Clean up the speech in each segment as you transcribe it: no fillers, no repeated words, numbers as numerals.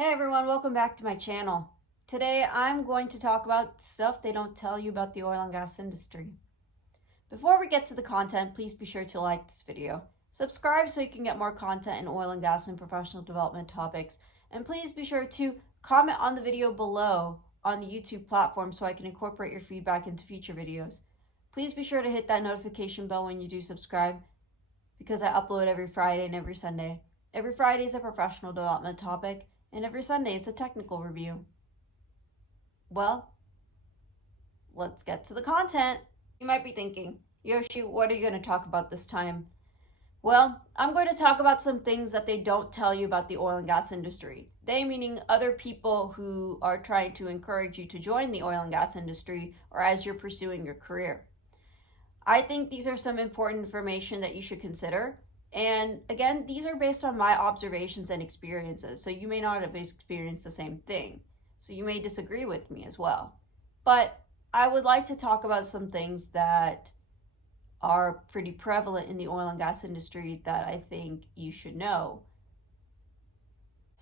Hey everyone, welcome back to my channel. Today I'm going to talk about stuff they don't tell you about the oil and gas industry. Before we get to the content, please be sure to like this video. Subscribe so you can get more content in oil and gas and professional development topics. And please be sure to comment on the video below on the YouTube platform so I can incorporate your feedback into future videos. Please be sure to hit that notification bell when you do subscribe because I upload every Friday and every Sunday. Every Friday is a professional development topic, and every Sunday is a technical review. Well, let's get to the content. You might be thinking, Yoshi, what are you going to talk about this time? Well, I'm going to talk about some things that they don't tell you about the oil and gas industry. They meaning other people who are trying to encourage you to join the oil and gas industry or as you're pursuing your career. I think these are some important information that you should consider. And again, these are based on my observations and experiences, so you may not have experienced the same thing. So you may disagree with me as well. But I would like to talk about some things that are pretty prevalent in the oil and gas industry that I think you should know.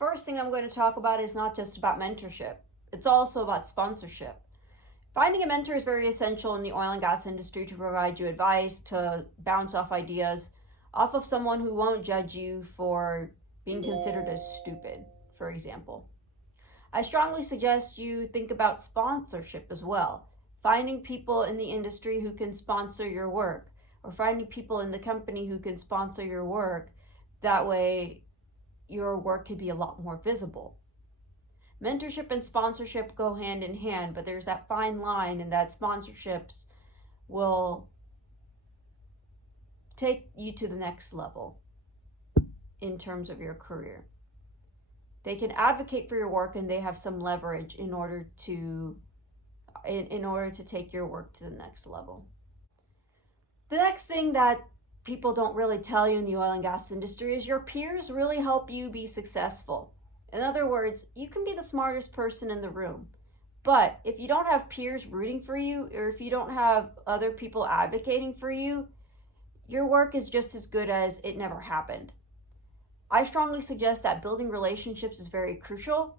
First thing I'm going to talk about is not just about mentorship. It's also about sponsorship. Finding a mentor is very essential in the oil and gas industry to provide you advice, to bounce off ideas off of someone who won't judge you for being considered as stupid, for example. I strongly suggest you think about sponsorship as well. Finding people in the industry who can sponsor your work, or finding people in the company who can sponsor your work. That way, your work can be a lot more visible. Mentorship and sponsorship go hand in hand, but there's that fine line, and that sponsorships will take you to the next level in terms of your career. They can advocate for your work, and they have some leverage in order to take your work to the next level. The next thing that people don't really tell you in the oil and gas industry is your peers really help you be successful. In other words, you can be the smartest person in the room, but if you don't have peers rooting for you, or if you don't have other people advocating for you, your work is just as good as it never happened. I strongly suggest that building relationships is very crucial,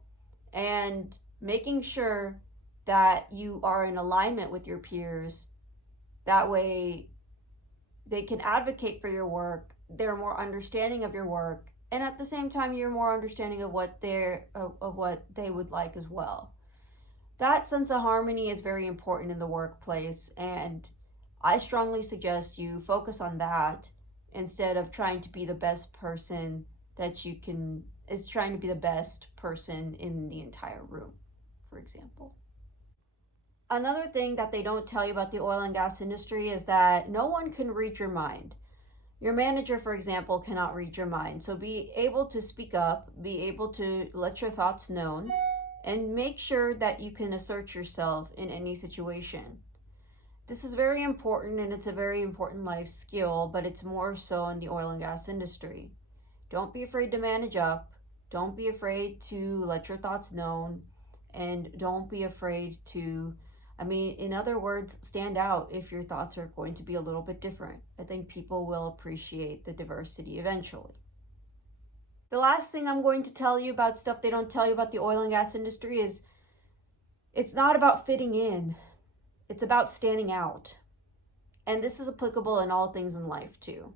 and making sure that you are in alignment with your peers. That way they can advocate for your work, they're more understanding of your work, and at the same time you're more understanding of what they would like as well. That sense of harmony is very important in the workplace, and I strongly suggest you focus on that instead of trying to be the best person trying to be the best person in the entire room, for example. Another thing that they don't tell you about the oil and gas industry is that no one can read your mind. Your manager, for example, cannot read your mind. So be able to speak up, be able to let your thoughts known, and make sure that you can assert yourself in any situation. This is very important, and it's a very important life skill, but it's more so in the oil and gas industry. Don't be afraid to manage up. Don't be afraid to let your thoughts known, and don't be afraid to, in other words, stand out if your thoughts are going to be a little bit different. I think people will appreciate the diversity eventually. The last thing I'm going to tell you about stuff they don't tell you about the oil and gas industry is it's not about fitting in. It's about standing out. And this is applicable in all things in life too.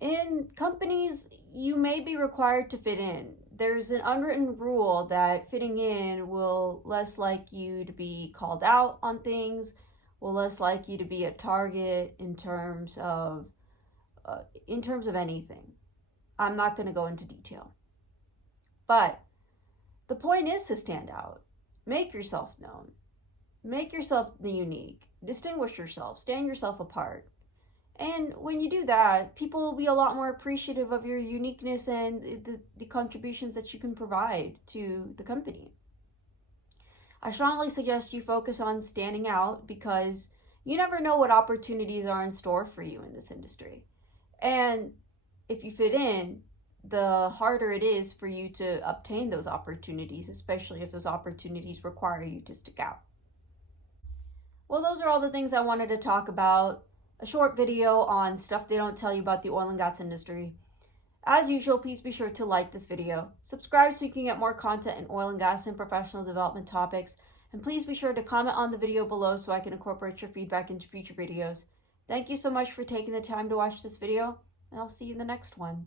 In companies, you may be required to fit in. There's an unwritten rule that fitting in will less like you to be called out on things, will less like you to be a target in terms of anything. I'm not going to go into detail. But the point is to stand out. Make yourself known. Make yourself unique. Distinguish yourself. Stand yourself apart. And when you do that, people will be a lot more appreciative of your uniqueness and the contributions that you can provide to the company. I strongly suggest you focus on standing out because you never know what opportunities are in store for you in this industry. And if you fit in, the harder it is for you to obtain those opportunities, especially if those opportunities require you to stick out. Well, those are all the things I wanted to talk about. A short video on stuff they don't tell you about the oil and gas industry. As usual, please be sure to like this video, subscribe so you can get more content in oil and gas and professional development topics, and please be sure to comment on the video below so I can incorporate your feedback into future videos. Thank you so much for taking the time to watch this video, and I'll see you in the next one.